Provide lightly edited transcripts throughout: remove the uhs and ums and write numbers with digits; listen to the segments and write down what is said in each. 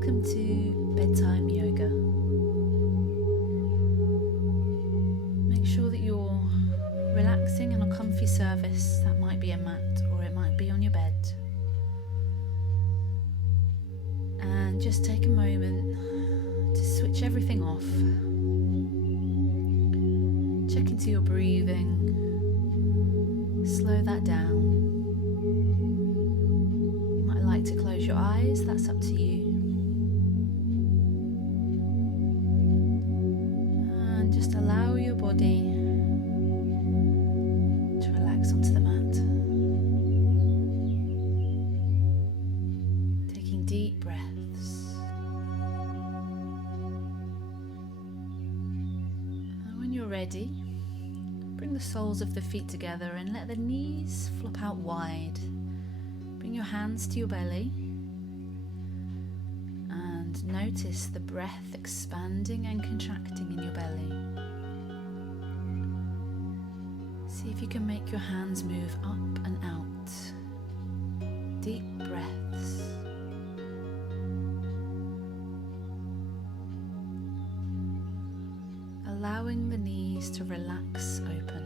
welcome to Bedtime Yoga. Make sure that you're relaxing on a comfy surface. That might be a mat or it might be on your bed. And just take a moment to switch everything off. Check into your breathing. Slow that down. You might like to close your eyes, that's up to you. And just allow your body to relax onto the mat. Taking deep breaths. And when you're ready, bring the soles of the feet together and let the knees flop out wide. Bring your hands to your belly and notice the breath expanding and contracting in your belly. See if you can make your hands move up and out. Deep breaths. Allowing the knees to relax open.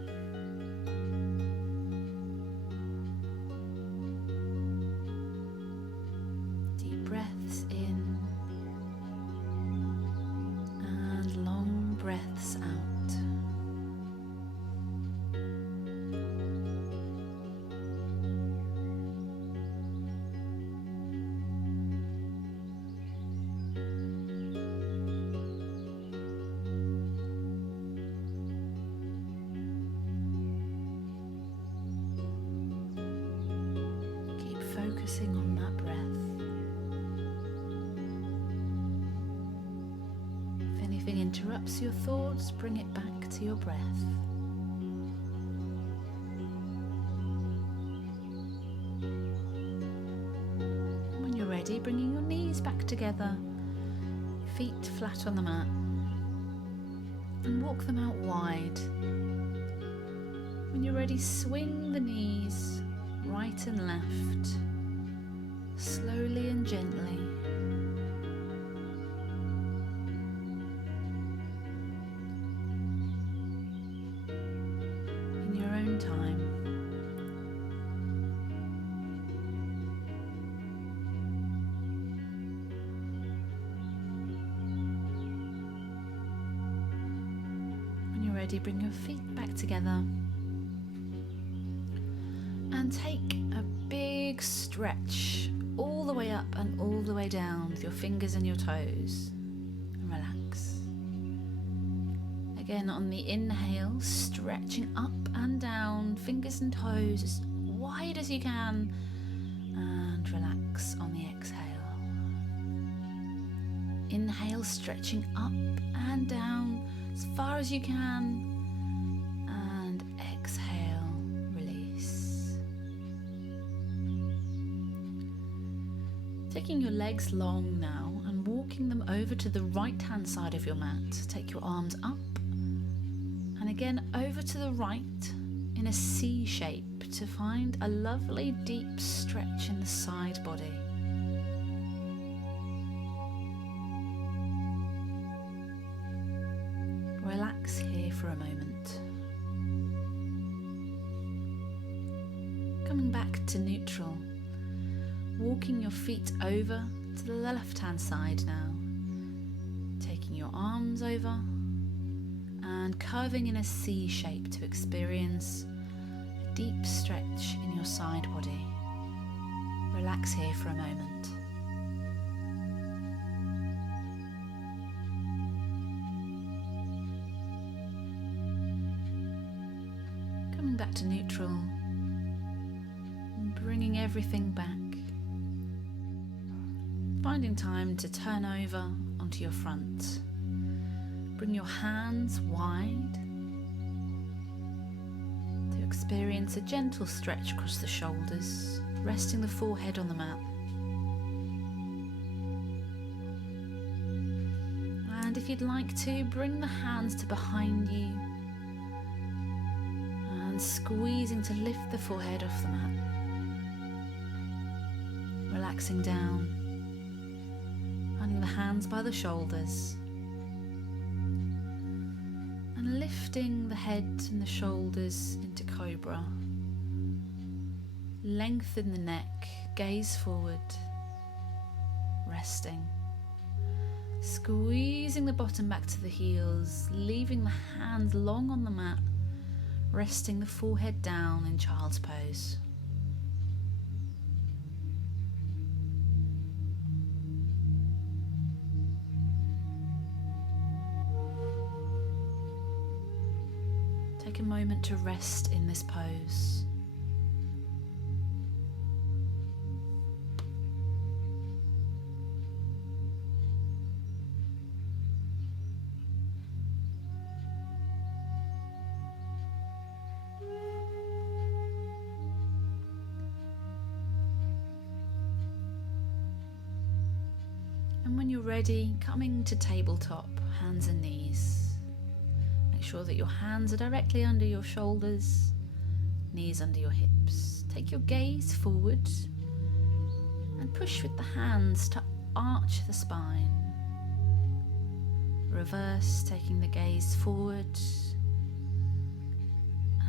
Deep breaths in and long breaths out. Focusing on that breath. If anything interrupts your thoughts, bring it back to your breath. When you're ready, bringing your knees back together, feet flat on the mat, and walk them out wide. When you're ready, swing the knees right and left, slowly and gently. In your own time. When you're ready, bring your feet back together. And take a big stretch all the way up and all the way down with your fingers and your toes. And relax. Again, on the inhale, stretching up and down, fingers and toes as wide as you can. And relax on the exhale. Inhale, stretching up and down as far as you can. Taking your legs long now and walking them over to the right hand side of your mat. Take your arms up and again over to the right in a C shape to find a lovely deep stretch in the side body. Relax here for a moment. Coming back to neutral. Walking your feet over to the left-hand side now. Taking your arms over and curving in a C shape to experience a deep stretch in your side body. Relax here for a moment. Coming back to neutral and bringing everything back. Finding time to turn over onto your front. Bring your hands wide to experience a gentle stretch across the shoulders, resting the forehead on the mat. And if you'd like to, bring the hands to behind you and squeezing to lift the forehead off the mat. Relaxing down Finding the hands by the shoulders. And lifting the head and the shoulders into cobra. Lengthen the neck, gaze forward, resting. Squeezing the bottom back to the heels, leaving the hands long on the mat, resting the forehead down in child's pose. Take a moment to rest in this pose. And when you're ready, coming to tabletop, hands and knees. Make sure that your hands are directly under your shoulders, knees under your hips. Take your gaze forward and push with the hands to arch the spine. Reverse, taking the gaze forward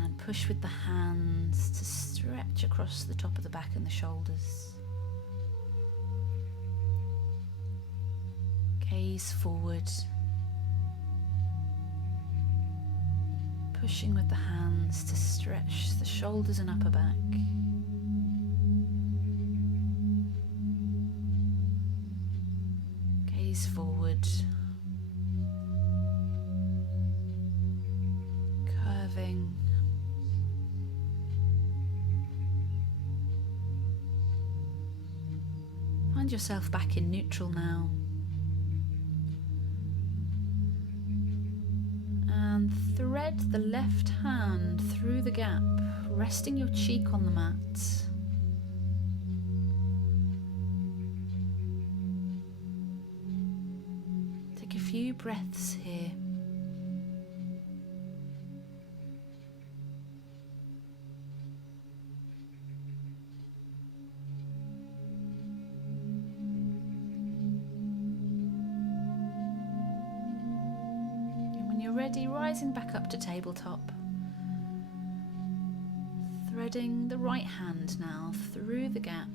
and push with the hands to stretch across the top of the back and the shoulders. Gaze forward, pushing with the hands to stretch the shoulders and upper back. Gaze forward, curving. Find yourself back in neutral now. And thread the left hand through the gap, resting your cheek on the mat. Take a few breaths here. Ready, rising back up to tabletop. Threading the right hand now through the gap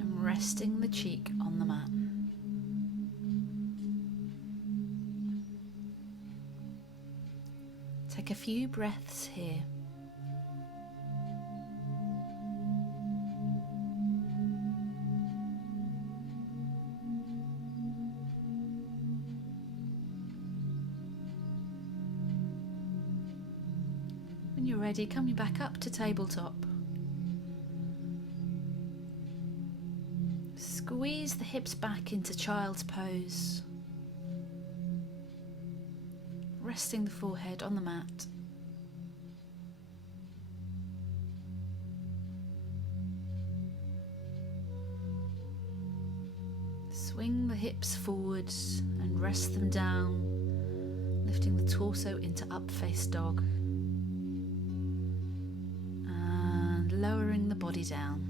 and resting the cheek on the mat. Take a few breaths here. When you're ready, coming back up to tabletop. Squeeze the hips back into child's pose. Resting the forehead on the mat. Swing the hips forwards and rest them down, lifting the torso into up-face dog. Lowering the body down.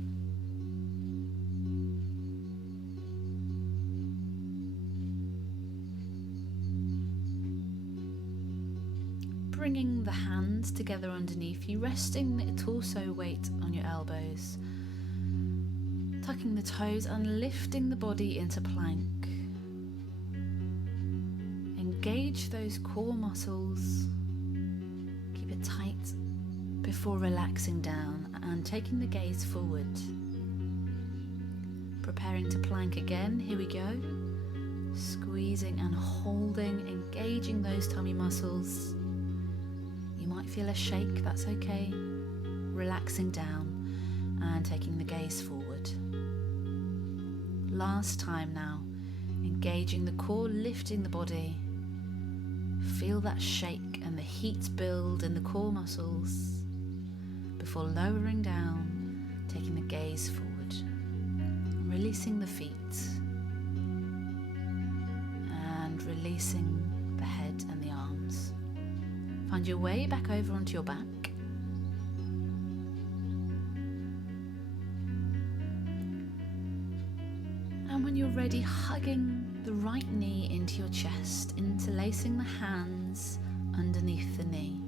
Bringing the hands together underneath you, resting the torso weight on your elbows. Tucking the toes and lifting the body into plank. Engage those core muscles. Keep it tight before relaxing down and taking the gaze forward. Preparing to plank again, here we go. Squeezing and holding, engaging those tummy muscles. You might feel a shake, that's okay. Relaxing down and taking the gaze forward. Last time now, engaging the core, lifting the body. Feel that shake and the heat build in the core muscles. Before lowering down, taking the gaze forward, releasing the feet and releasing the head and the arms. Find your way back over onto your back. And And when you're ready, hugging the right knee into your chest, interlacing the hands underneath the knee.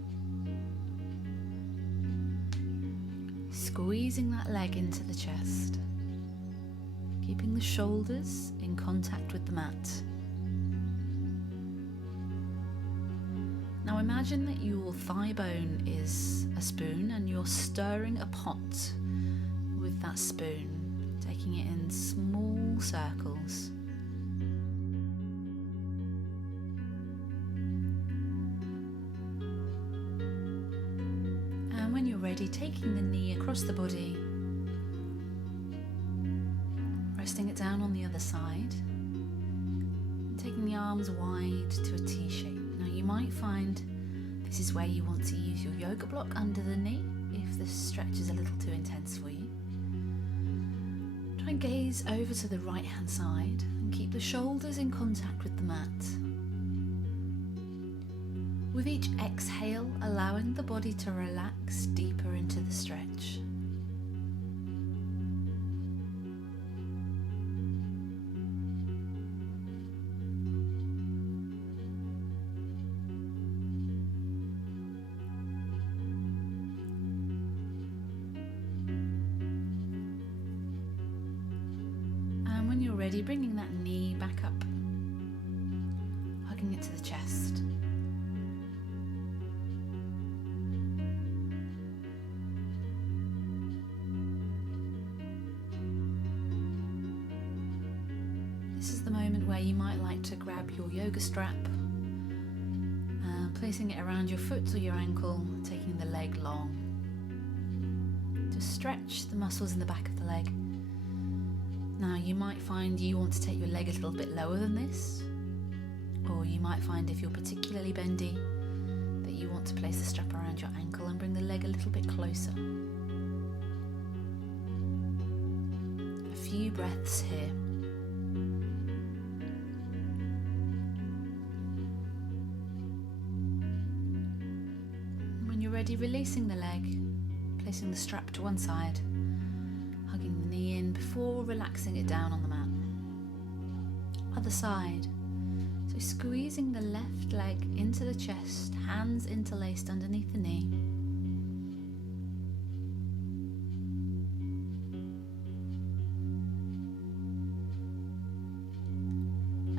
Squeezing that leg into the chest, keeping the shoulders in contact with the mat. Now imagine that your thigh bone is a spoon and you're stirring a pot with that spoon, taking it in small circles. And when you're ready, taking the knee across the body, resting it down on the other side, and taking the arms wide to a T shape. Now you might find this is where you want to use your yoga block under the knee if the stretch is a little too intense for you. Try and gaze over to the right hand side and keep the shoulders in contact with the mat. With each exhale, allowing the body to relax deeper into the stretch. And when you're ready, bringing that knee back up, hugging it to the chest. This is the moment where you might like to grab your yoga strap, placing it around your foot or your ankle, taking the leg long. To stretch the muscles in the back of the leg. Now you might find you want to take your leg a little bit lower than this, or you might find if you're particularly bendy that you want to place the strap around your ankle and bring the leg a little bit closer. A few breaths here. When you're ready, releasing the leg, placing the strap to one side, hugging the knee in before relaxing it down on the mat. Other side. So squeezing the left leg into the chest, hands interlaced underneath the knee.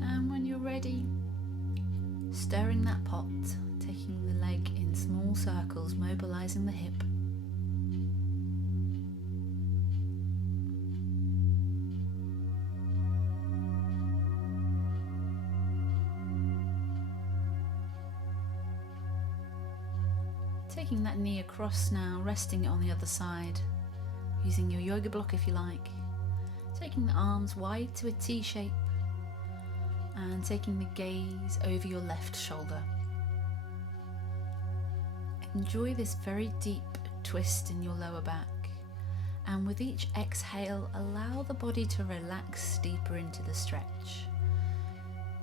And when you're ready, stirring that pot, taking the leg in small circles, mobilizing the hip. Taking that knee across now, resting it on the other side, using your yoga block if you like. Taking the arms wide to a T shape and taking the gaze over your left shoulder. Enjoy this very deep twist in your lower back, and with each exhale, allow the body to relax deeper into the stretch,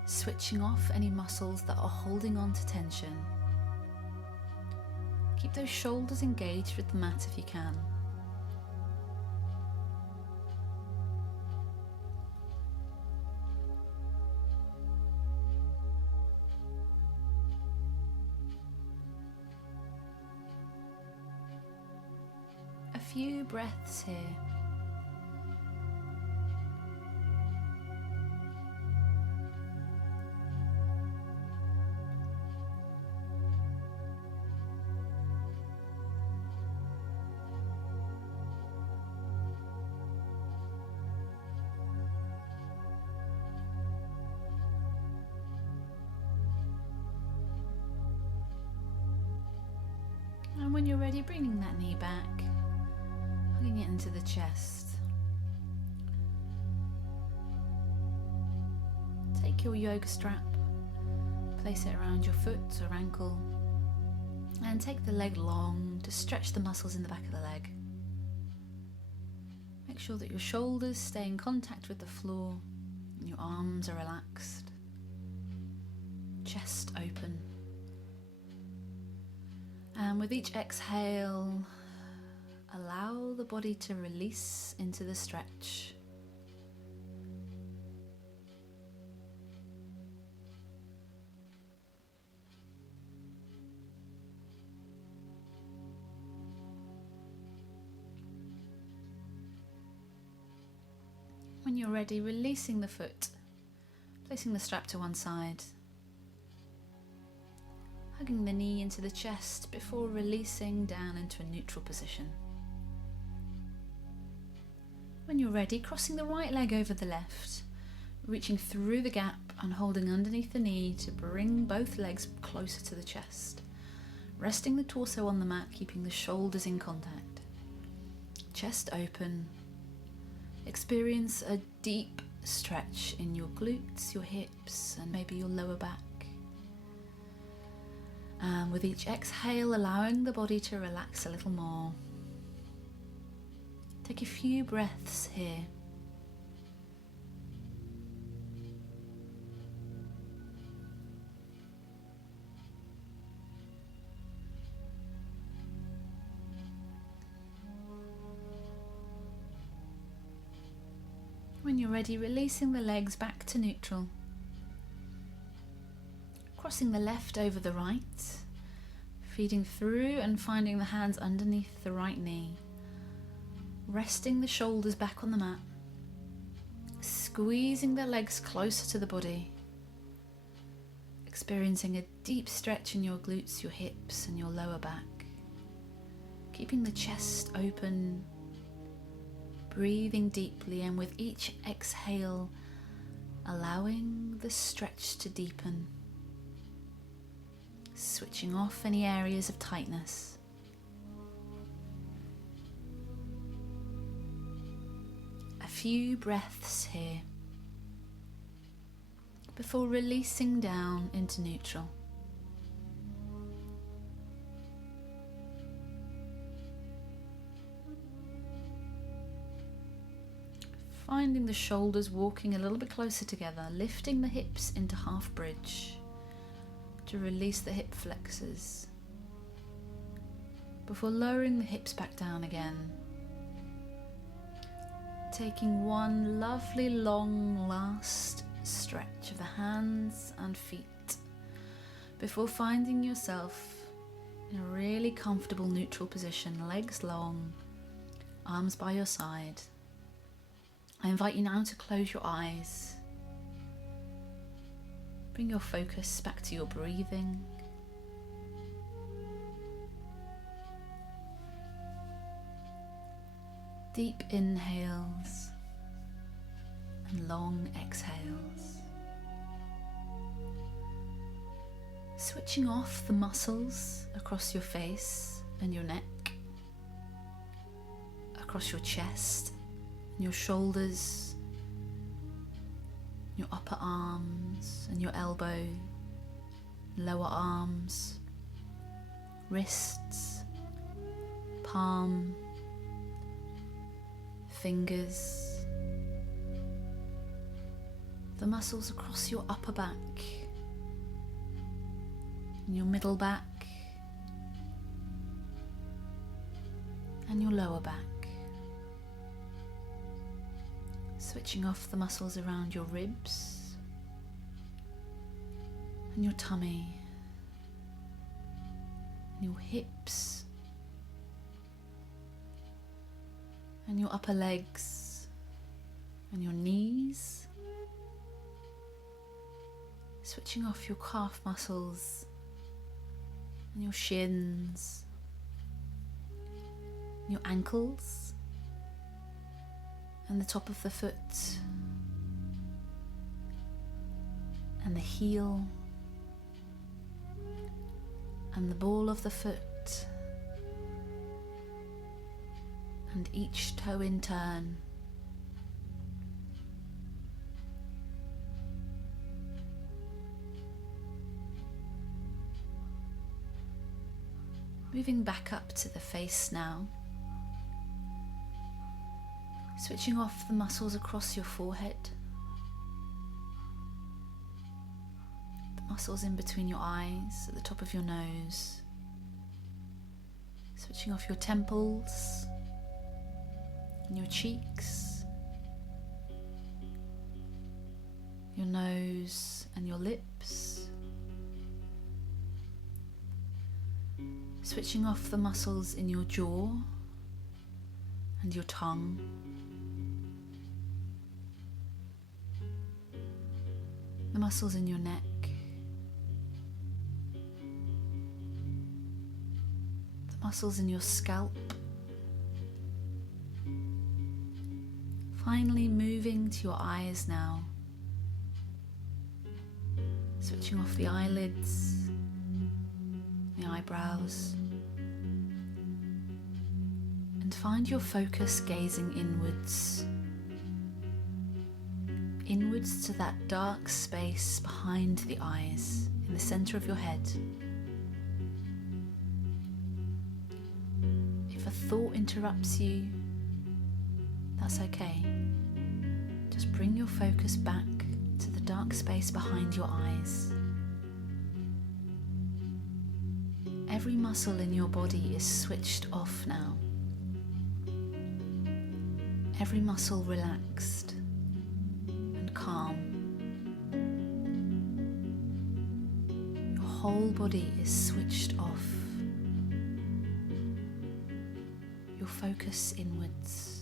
switching off any muscles that are holding on to tension. Keep those shoulders engaged with the mat if you can. A few breaths here. And when you're ready, bringing that knee back, hugging it into the chest. Take your yoga strap, place it around your foot or ankle, and take the leg long to stretch the muscles in the back of the leg. Make sure that your shoulders stay in contact with the floor and your arms are relaxed. Chest open. And with each exhale, allow the body to release into the stretch. When you're ready, releasing the foot, placing the strap to one side, hugging the knee into the chest before releasing down into a neutral position. When you're ready, crossing the right leg over the left, reaching through the gap and holding underneath the knee to bring both legs closer to the chest. Resting the torso on the mat, keeping the shoulders in contact. Chest open. Experience a deep stretch in your glutes, your hips, and maybe your lower back. And with each exhale, allowing the body to relax a little more. Take a few breaths here. When you're ready, releasing the legs back to neutral. Crossing the left over the right, feeding through and finding the hands underneath the right knee. Resting the shoulders back on the mat, squeezing the legs closer to the body, experiencing a deep stretch in your glutes, your hips and your lower back, keeping the chest open, breathing deeply, and with each exhale allowing the stretch to deepen, switching off any areas of tightness. Few breaths here before releasing down into neutral. Finding the shoulders walking a little bit closer together, lifting the hips into half bridge to release the hip flexors before lowering the hips back down again. Taking one lovely long last stretch of the hands and feet before finding yourself in a really comfortable neutral position, legs long, arms by your side. I invite you now to close your eyes. Bring your focus back to your breathing. Deep inhales and long exhales. Switching off the muscles across your face and your neck, across your chest and your shoulders, your upper arms and your elbow, lower arms, wrists, palm, fingers, the muscles across your upper back, and your middle back, and your lower back. Switching off the muscles around your ribs and your tummy, and your hips, and your upper legs and your knees. Switching off your calf muscles and your shins, your ankles and the top of the foot and the heel and the ball of the foot and each toe in turn. Moving back up to the face now. Switching off the muscles across your forehead, the muscles in between your eyes, at the top of your nose. Switching off your temples and your cheeks, your nose and your lips. Switching off the muscles in your jaw and your tongue, the muscles in your neck, the muscles in your scalp. Finally moving to your eyes now, switching off the eyelids, the eyebrows, and find your focus gazing inwards to that dark space behind the eyes in the center of your head. If a thought interrupts you, that's okay. Just bring your focus back to the dark space behind your eyes. Every muscle in your body is switched off now. Every muscle relaxed and calm. Your whole body is switched off. Your focus inwards.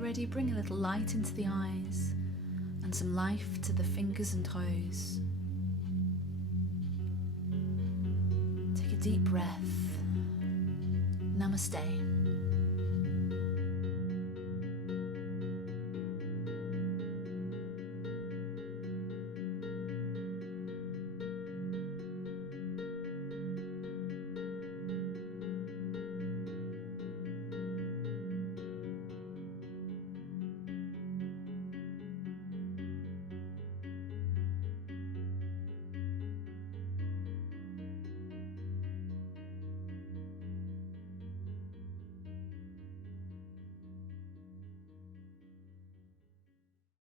Ready, bring a little light into the eyes and some life to the fingers and toes. Take a deep breath. Namaste.